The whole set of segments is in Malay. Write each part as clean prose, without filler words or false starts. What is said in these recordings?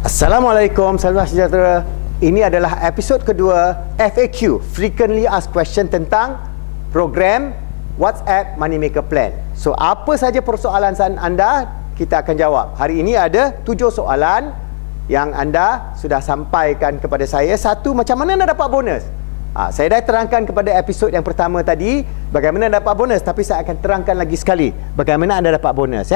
Assalamualaikum, salam sejahtera. Ini adalah episod kedua FAQ, Frequently Asked Question, tentang program WhatsApp Moneymaker Plan. So, apa saja persoalan anda, kita akan jawab. Hari ini ada 7 soalan yang anda sudah sampaikan kepada saya. Satu, macam mana anda dapat bonus? Saya dah terangkan kepada episod yang pertama tadi bagaimana dapat bonus, tapi saya akan terangkan lagi sekali bagaimana anda dapat bonus.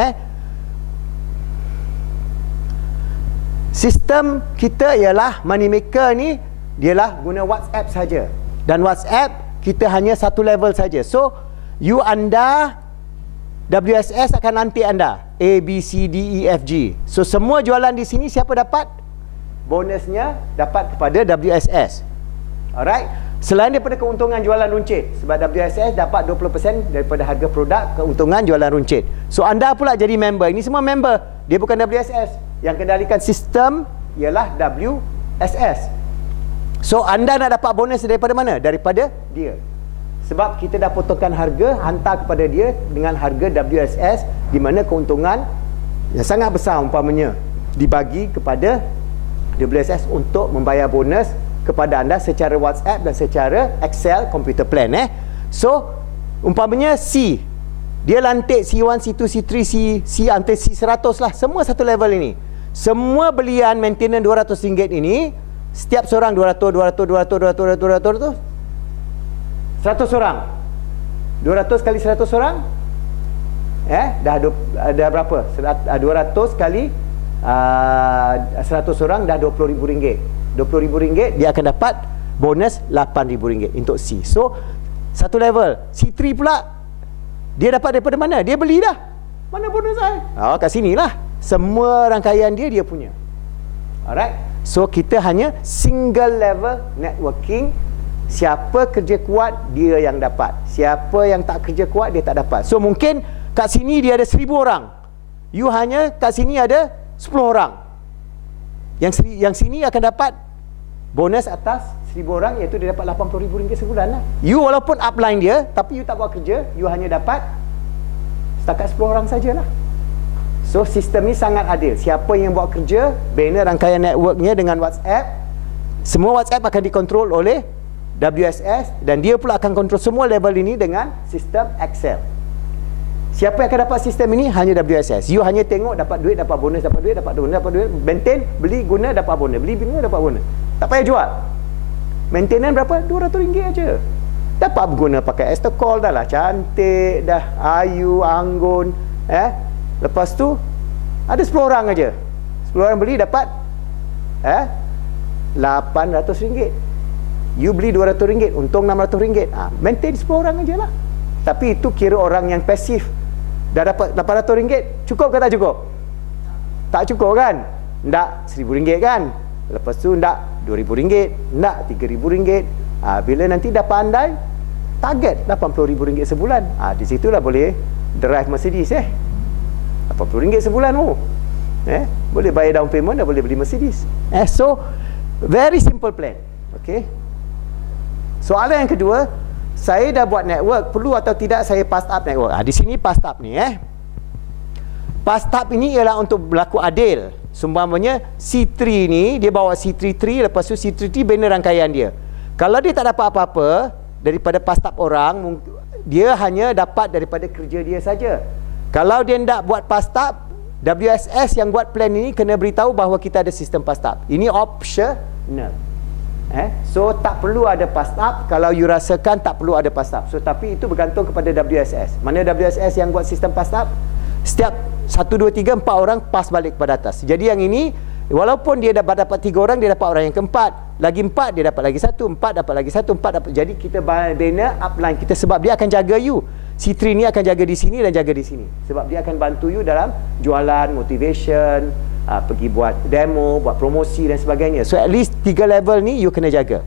Sistem kita ialah Moneymaker ni, dialah guna WhatsApp saja. Dan WhatsApp kita hanya satu level saja. So, anda WSS akan nanti anda A, B, C, D, E, F, G. So, semua jualan di sini siapa dapat? Bonusnya dapat kepada WSS. Alright. Selain daripada keuntungan jualan runcit, sebab WSS dapat 20% daripada harga produk keuntungan jualan runcit. So, anda pula jadi member. Ini semua member. Dia bukan WSS. Yang kendalikan sistem ialah WSS. So, anda nak dapat bonus daripada mana? Daripada dia. Sebab kita dah potongkan harga, hantar kepada dia dengan harga WSS, di mana keuntungan yang sangat besar umpamanya dibagi kepada WSS untuk membayar bonus kepada anda secara WhatsApp dan secara Excel computer plan. So, umpamanya C, dia lantik C1, C2, C3, C antara C100 lah. Semua satu level ini. Semua belian maintenance RM200 ini, setiap seorang 200 100 orang. 200 kali 100 orang, dah berapa? 200 kali 100 orang dah RM20,000. RM20,000 dia akan dapat bonus RM8,000 untuk C. So, satu level. C3 pula, dia dapat daripada mana? Dia beli dah. Mana bonus saya? Kat sini lah. Semua rangkaian dia punya. Alright. So, kita hanya single level networking. Siapa kerja kuat, dia yang dapat. Siapa yang tak kerja kuat, dia tak dapat. So, mungkin kat sini dia ada 1,000 orang. You hanya kat sini ada 10 orang. Yang sini akan dapat bonus atas 1,000 orang, iaitu dia dapat RM80,000 sebulan lah. You walaupun upline dia, tapi you tak buat kerja, you hanya dapat setakat 10 orang sajalah. So, sistem ni sangat adil. Siapa yang buat kerja, bina rangkaian networknya dengan WhatsApp, semua WhatsApp akan dikontrol oleh WSS, dan dia pula akan kontrol semua level ini dengan sistem Excel. Siapa yang akan dapat sistem ini? Hanya WSS. You hanya tengok dapat duit, dapat bonus, dapat duit, dapat bonus, dapat duit, maintain, beli, guna, dapat bonus, beli, guna, dapat bonus. Tak payah jual. Maintenance berapa? RM200 aja. Dapat guna pakai Estocall dah lah, cantik dah, ayu, anggun. Lepas tu ada 10 orang aja. 10 orang beli dapat RM800. You beli RM200, untung RM600. Maintain 10 orang aja lah. Tapi itu kira orang yang pasif. Dah dapat RM800, cukup ke tak cukup? Tak cukup kan? Ndak RM1,000 kan? Lepas tu ndak RM2,000, ndak RM3,000. Bila nanti dah pandai, target RM80,000 sebulan. Di situlah boleh drive Mercedes. RM80 sebulan. Boleh bayar down payment, dah boleh beli Mercedes. So, very simple plan. Okay. Soalan yang kedua, saya dah buat network, perlu atau tidak saya pass up network? Di sini pass up ni. Pass up ini ialah untuk berlaku adil. Sumpamanya C3 ni, dia bawa C33, lepas tu C33 bina rangkaian dia. Kalau dia tak dapat apa-apa daripada pass up orang, dia hanya dapat daripada kerja dia saja. Kalau dia tak buat pass up, WSS yang buat plan ini kena beritahu bahawa kita ada sistem pass up. Ini optional. So, tak perlu ada pass up. Kalau you rasakan tak perlu ada pass up. So, tapi itu bergantung kepada WSS. Mana WSS yang buat sistem pass up, setiap 1, 2, 3, 4 orang pass balik kepada atas. Jadi yang ini, walaupun dia dapat 3 orang, dia dapat orang yang keempat. Lagi 4, dia dapat lagi 1. 4 dapat lagi 1. 4 dapat. Jadi kita bina upline kita, sebab dia akan jaga you. C3 ni akan jaga di sini dan jaga di sini. Sebab dia akan bantu you dalam jualan, motivation, pergi buat demo, buat promosi dan sebagainya. So, at least 3 level ni you kena jaga.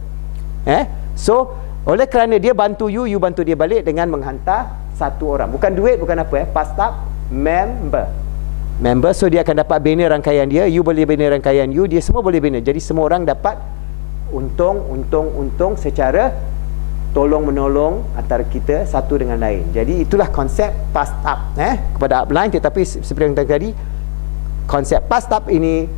So, oleh kerana dia bantu you, you bantu dia balik dengan menghantar 1 orang. Bukan duit, bukan apa. Pass up member. So, dia akan dapat bina rangkaian dia, you boleh bina rangkaian you, dia semua boleh bina. Jadi, semua orang dapat untung secara tolong-menolong antara kita satu dengan lain. Jadi itulah konsep pass up kepada upline. Tetapi seperti yang tadi, konsep pass up ini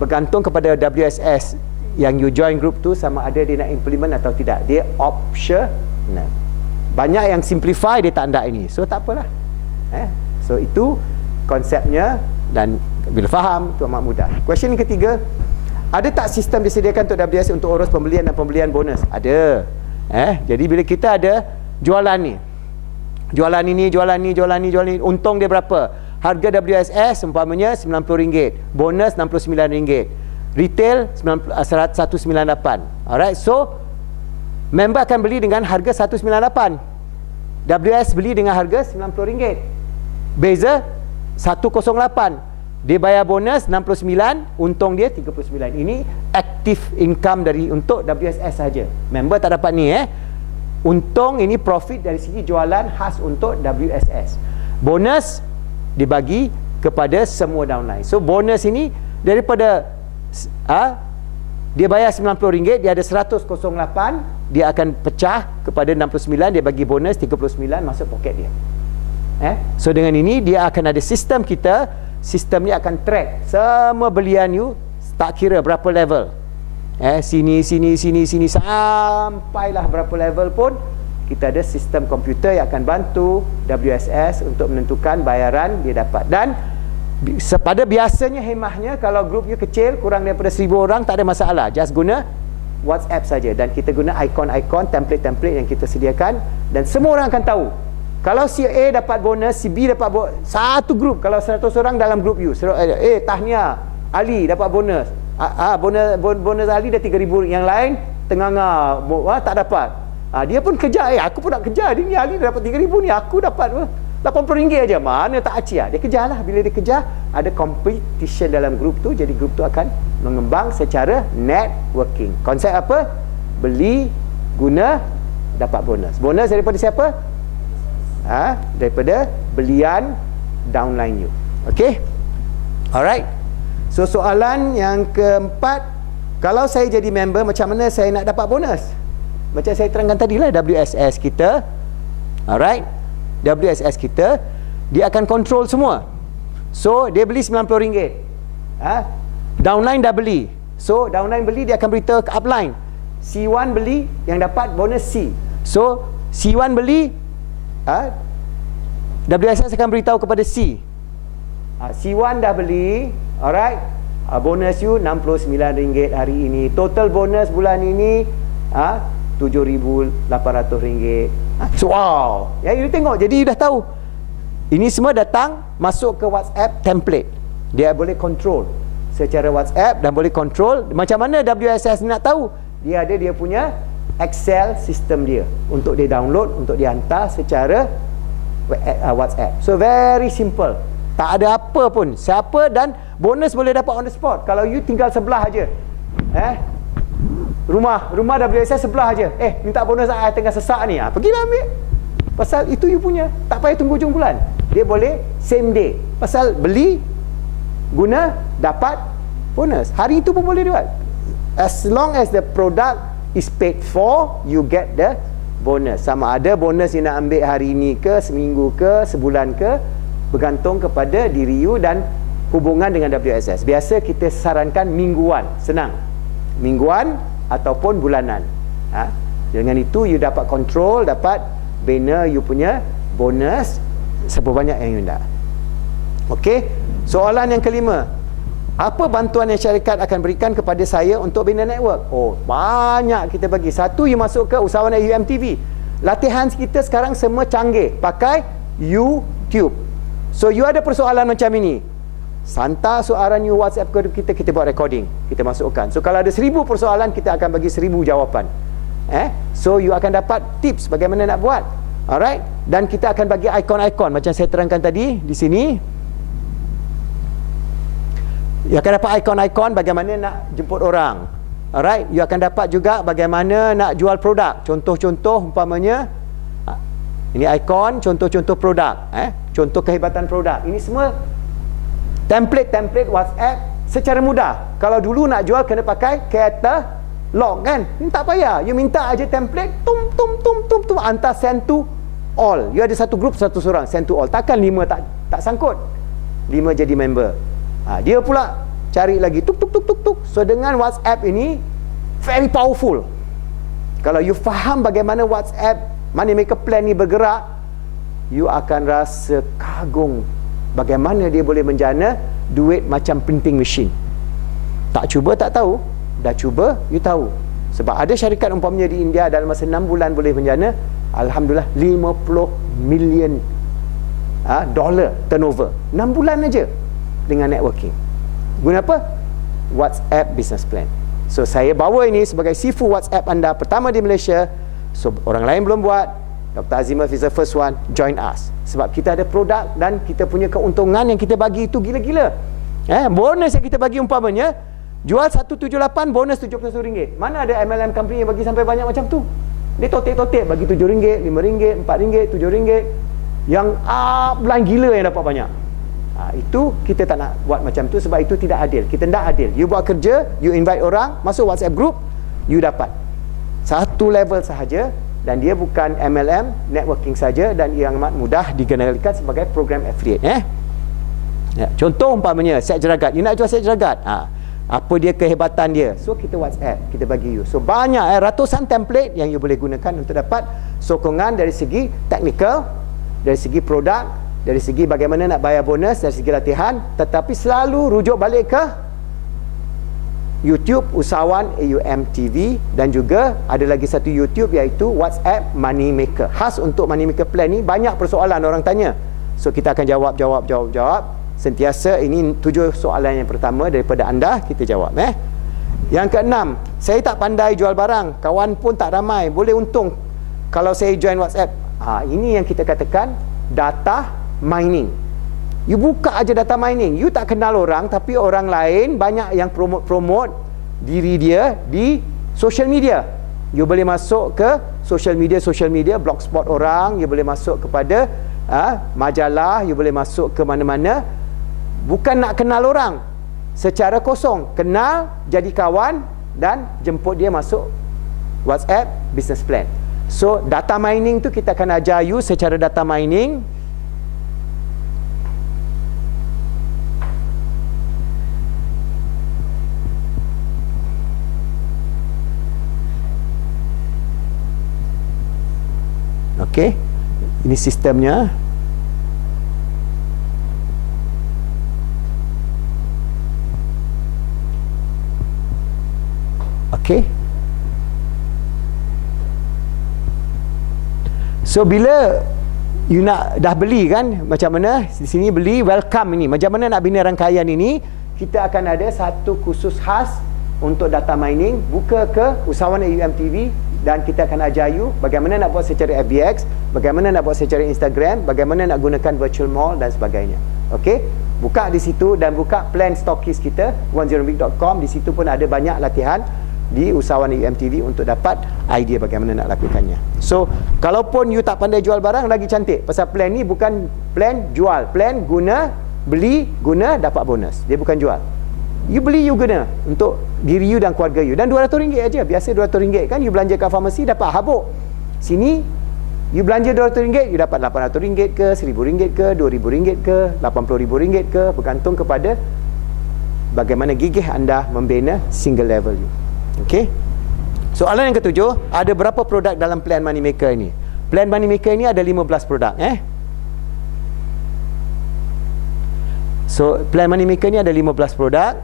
bergantung kepada WSS yang you join group tu sama ada dia nak implement atau tidak. Dia optional. Banyak yang simplify dia tak ada ini. So tak apalah. So itu konsepnya, dan bila faham tu amat mudah. Question yang ketiga, ada tak sistem disediakan untuk WSS untuk urus pembelian dan pembelian bonus? Ada. Jadi bila kita ada jualan ni, jualan ini, jualan ni, jualan ni, jualan ni, untung dia berapa? Harga WSS umpamanya RM90, bonus RM69, retail 198. Alright, so member akan beli dengan harga 198, WS beli dengan harga RM90, beza 108. Dia bayar bonus 69, untung dia 39. Ini active income dari untuk WSS saja. Member tak dapat ni untung ini profit dari segi jualan khas untuk WSS. Bonus dibagi kepada semua downline. So bonus ini daripada dia bayar RM90, dia ada 108, dia akan pecah kepada 69, dia bagi bonus 39 masuk poket dia. So dengan ini dia akan ada sistem kita. Sistem ni akan track semua belian you, tak kira berapa level. Sini sampailah berapa level pun, kita ada sistem komputer yang akan bantu WSS untuk menentukan bayaran dia dapat. Dan pada biasanya hemahnya, kalau grup you kecil kurang daripada 1000 orang, tak ada masalah, just guna WhatsApp saja, dan kita guna ikon-ikon, template-template yang kita sediakan, dan semua orang akan tahu. Kalau si A dapat bonus, si B dapat bonus, satu grup, kalau 100 orang dalam grup you, tahniah Ali dapat bonus, bonus Ali dah 3,000, yang lain tengah-tengah tak dapat. Dia pun kejar, aku pun nak kejar, dia ni Ali dah dapat 3,000 ni, aku dapat RM80 aja, mana tak aci. Dia kejarlah. Bila dia kejar, ada competition dalam grup tu, jadi grup tu akan mengembang secara networking. Konsep apa? Beli, guna, dapat bonus. Bonus daripada siapa? Daripada belian downline you. Okay? Alright. So soalan yang keempat, kalau saya jadi member, macam mana saya nak dapat bonus? Macam saya terangkan tadi lah, WSS kita, alright, WSS kita, dia akan control semua. So dia beli RM90, downline dah beli, so downline beli, dia akan beritahu ke upline, C1 beli, yang dapat bonus C. So C1 beli, WSS akan beritahu kepada C, C1 dah beli, alright, bonus you RM69 hari ini, total bonus bulan ini RM7,800. So wow, ya, you tengok, jadi you dah tahu. Ini semua datang masuk ke WhatsApp template. Dia boleh control secara WhatsApp, dan boleh control macam mana WSS nak tahu. Dia ada dia punya Excel sistem dia untuk dia download, untuk dia hantar secara WhatsApp. So very simple, tak ada apa pun, siapa, dan bonus boleh dapat on the spot. Kalau you tinggal sebelah aja, rumah WSS sebelah aja, minta bonus saya tengah sesak ni, pergilah ambil, pasal itu you punya, tak payah tunggu hujung bulan. Dia boleh same day, pasal beli, guna, dapat bonus hari itu pun boleh dapat. As long as the product is paid for, you get the bonus. Sama ada bonus you nak ambil hari ini ke, seminggu ke, sebulan ke, bergantung kepada diri you dan hubungan dengan WSS. Biasa kita sarankan mingguan, senang, mingguan ataupun bulanan. Dengan itu you dapat kontrol, dapat bina you punya bonus sebanyak yang you nak. Okey, soalan yang kelima, apa bantuan yang syarikat akan berikan kepada saya untuk bina network? Banyak kita bagi. Satu, you masuk ke usahawan UMTV. Latihan kita sekarang semua canggih, pakai YouTube. So you ada persoalan macam ini, hantar soalan you WhatsApp ke kita buat recording, kita masukkan. So kalau ada 1000 persoalan, kita akan bagi 1000 jawapan. So you akan dapat tips bagaimana nak buat. Alright, dan kita akan bagi ikon-ikon macam saya terangkan tadi di sini. You akan dapat ikon-ikon bagaimana nak jemput orang. Alright, you akan dapat juga bagaimana nak jual produk. Contoh-contoh umpamanya, ini ikon contoh-contoh produk, contoh kehebatan produk. Ini semua template-template WhatsApp secara mudah. Kalau dulu nak jual kena pakai katalog kan, ini tak payah, you minta aja template, tum, hantar send to all. You ada satu grup 100 orang, send to all. Takkan 5 tak sangkut, 5 jadi member. Dia pula cari lagi, tuk tuk tuk tuk tuk. So dengan WhatsApp ini very powerful. Kalau you faham bagaimana WhatsApp Moneymaker Plan ni bergerak, you akan rasa kagum bagaimana dia boleh menjana duit macam printing machine. Tak cuba tak tahu, dah cuba you tahu. Sebab ada syarikat umpamanya di India dalam masa 6 bulan boleh menjana alhamdulillah 50 million dolar turnover 6 bulan aja dengan networking. Guna apa? WhatsApp Business Plan. So saya bawa ini sebagai sifu WhatsApp anda pertama di Malaysia. So orang lain belum buat, Dr. Azimov is the first one, join us. Sebab kita ada produk dan kita punya keuntungan yang kita bagi itu gila-gila. Bonus yang kita bagi umpamanya jual 178, bonus RM71. Mana ada MLM company yang bagi sampai banyak macam tu? Dia totek-totek bagi RM7, RM5, RM4, RM7. Yang belan gila yang dapat banyak. Itu kita tak nak buat macam tu sebab itu tidak adil. Kita tidak adil. You buat kerja, you invite orang masuk WhatsApp group, you dapat satu level sahaja dan dia bukan MLM, networking saja dan yang amat mudah dikenalikan sebagai program affiliate. Contoh umpamanya set jeragat, you nak jual set jeragat, apa dia kehebatan dia? So kita WhatsApp, kita bagi you. So banyak ratusan template yang you boleh gunakan untuk dapat sokongan dari segi technical, dari segi produk, dari segi bagaimana nak bayar bonus, dari segi latihan, tetapi selalu rujuk balik ke YouTube Usahawan AUM TV dan juga ada lagi satu YouTube iaitu WhatsApp Moneymaker. Khas untuk Moneymaker Plan ni banyak persoalan orang tanya. So kita akan jawab. Sentiasa ini 7 soalan yang pertama daripada anda kita jawab. Yang keenam, saya tak pandai jual barang, kawan pun tak ramai, boleh untung kalau saya join WhatsApp. Ini yang kita katakan data mining. You buka aja data mining, you tak kenal orang tapi orang lain banyak yang promote diri dia di social media. You boleh masuk ke social media blogspot orang, you boleh masuk kepada majalah, you boleh masuk ke mana-mana. Bukan nak kenal orang secara kosong, kenal, jadi kawan dan jemput dia masuk WhatsApp Business Plan. So data mining tu kita akan ajar you secara data mining. Okey, ini sistemnya. Okey. So bila you nak dah beli kan, macam mana di sini beli welcome ini, macam mana nak bina rangkaian ini, kita akan ada satu khusus khas untuk data mining. Buka ke Usahawan AUM TV dan kita akan ajar you bagaimana nak buat secara FBX, bagaimana nak buat secara Instagram, bagaimana nak gunakan virtual mall dan sebagainya. Okey, buka di situ dan buka plan stokis kita 10week.com. Di situ pun ada banyak latihan di Usahawan AUM TV untuk dapat idea bagaimana nak lakukannya. So kalaupun you tak pandai jual barang, lagi cantik, pasal plan ni bukan plan jual, plan guna, beli, guna, dapat bonus. Dia bukan jual. You beli, you guna untuk diri you dan keluarga you. Dan RM200 aja. Biasa RM200 kan, you belanja kat farmasi dapat habuk. Sini you belanja RM200, you dapat RM800 ke, RM1000 ke, RM2000 ke, RM80,000 ke, bergantung kepada bagaimana gigih anda membina single level you. Okey. Soalan yang ketujuh, ada berapa produk dalam plan Moneymaker ini? Plan Moneymaker ini ada 15 produk. So plan Moneymaker ini ada 15 produk.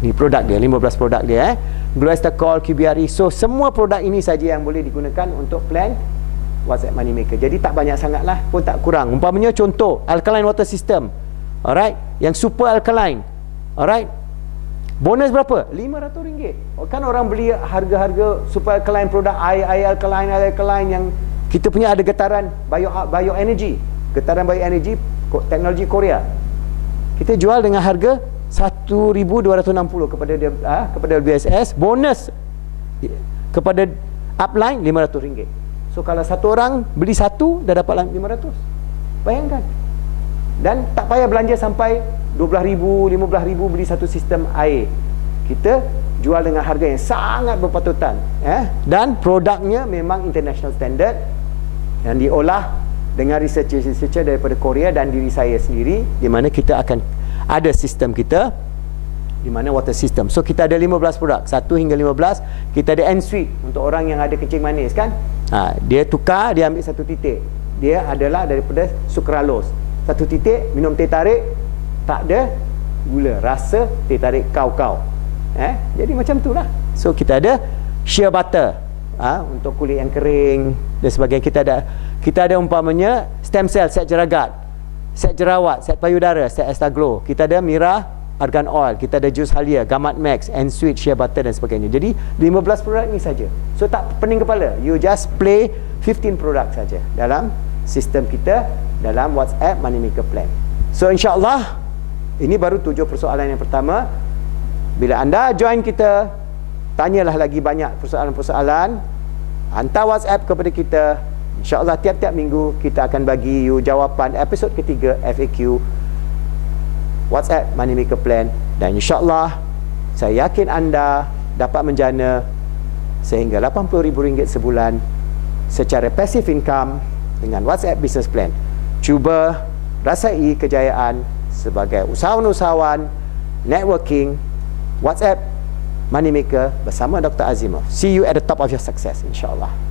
Ni produk dia, 15 produk dia. Blue Star Call, QBRE. So semua produk ini saja yang boleh digunakan untuk plan WhatsApp Moneymaker. Jadi tak banyak sangat lah, pun tak kurang. Umpamanya contoh Alkaline Water System, alright, yang super alkaline, alright, bonus berapa? RM500. Kan orang beli harga-harga super alkaline, produk air alkaline yang kita punya ada getaran bioenergy, getaran bioenergy teknologi Korea, kita jual dengan harga RM1,260 kepada LBSS, bonus kepada upline RM500. So kalau satu orang beli satu, dah dapat RM500. Bayangkan. Dan tak payah belanja sampai RM12,000, RM15,000 beli satu sistem air. Kita jual dengan harga yang sangat berpatutan. Dan produknya memang international standard. yang diolah dengan researcher daripada Korea dan diri saya sendiri, di mana kita akan ada sistem kita, di mana water system. So kita ada 15 produk, 1 hingga 15. Kita ada N-Sweet untuk orang yang ada kencing manis kan. Dia tukar, dia ambil 1 titik. Dia adalah daripada sucralose. 1 titik, minum teh tarik, tak ada gula, rasa teh tarik kau-kau. Jadi macam itulah. So kita ada shea butter untuk kulit yang kering dan sebagainya. Kita ada umpamanya stem cell, set jeragat, set jerawat, set payudara, set Astaglow. Kita ada Mira Argan Oil, kita ada Juice Halia, Gamat Max, N-Sweet, Shea Butter dan sebagainya. Jadi 15 produk ni saja. So tak pening kepala. You just play 15 produk saja dalam sistem kita, dalam WhatsApp Moneymaker Plan. So insya-Allah ini baru 7 persoalan yang pertama. Bila anda join kita, tanyalah lagi banyak persoalan-persoalan, hantar WhatsApp kepada kita. InsyaAllah tiap-tiap minggu kita akan bagi you jawapan episod ketiga FAQ WhatsApp Moneymaker Plan. Dan insyaAllah saya yakin anda dapat menjana sehingga RM80,000 sebulan secara passive income dengan WhatsApp Business Plan. Cuba rasai kejayaan sebagai usahawan-usahawan networking WhatsApp Moneymaker bersama Dr. Azimov. See you at the top of your success, insyaAllah.